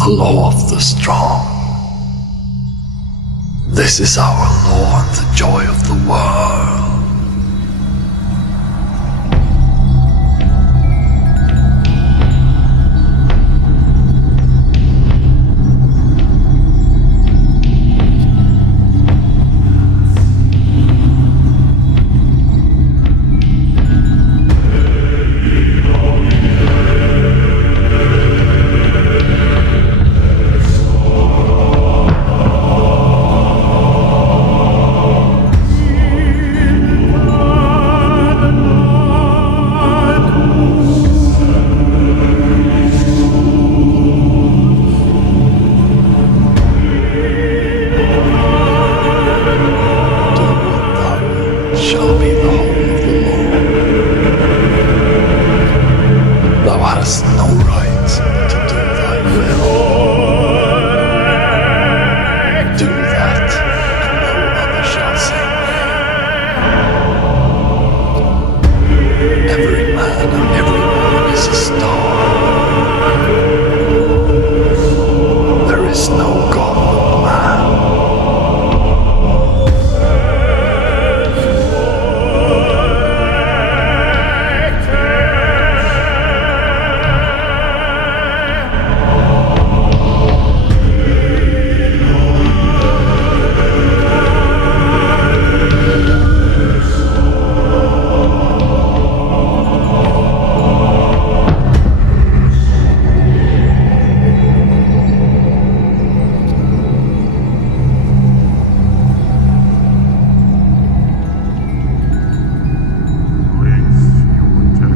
the law of the strong. This is our law and the joy of the world.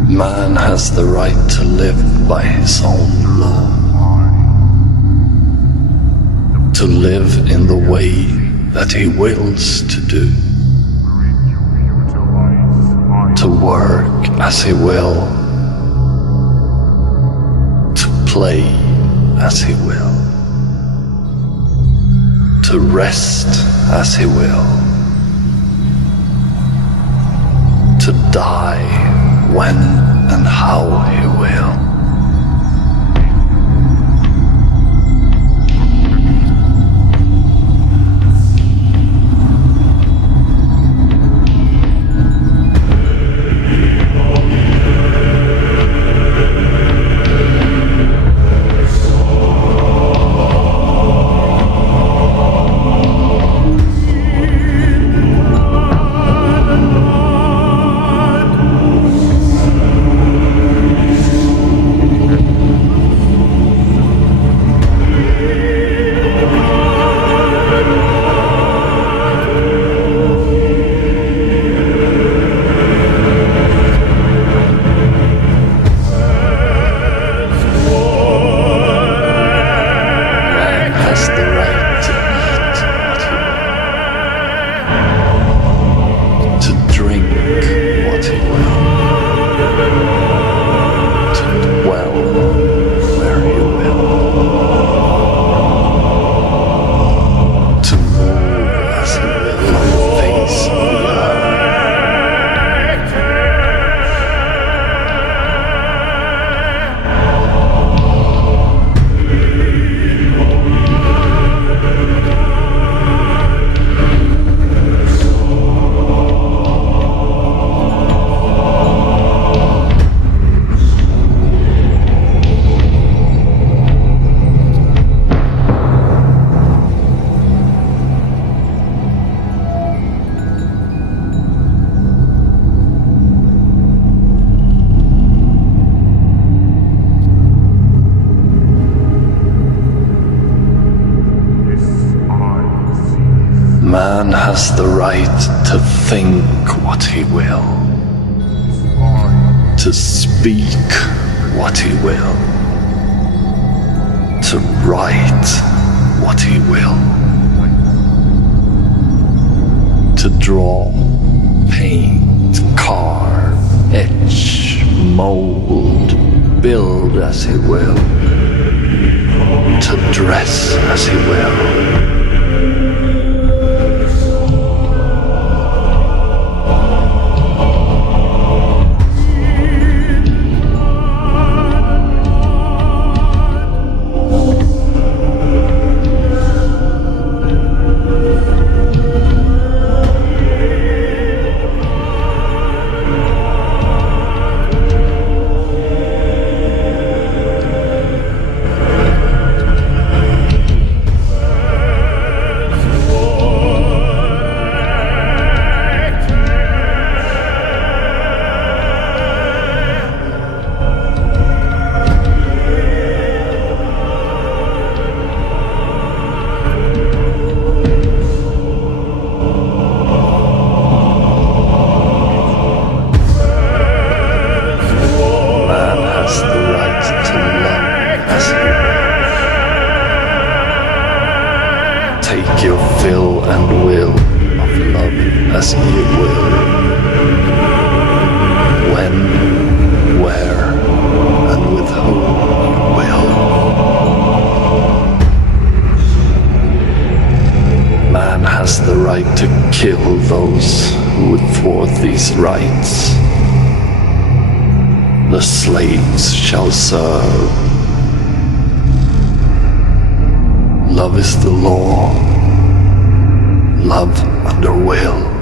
Man has the right to live by his own law, to live in the way that he wills to do, to work as he will, to play as he will, to rest as he will, to die when and how he will. Man has the right to think what he will, to speak what he will, to write what he will, to draw, paint, carve, etch, mold, build as he will, to dress as he will. as ye will. When, where, and with whom you will. Man has the right to kill those who would thwart these rights. The slaves shall serve. Love is the law. Love under will.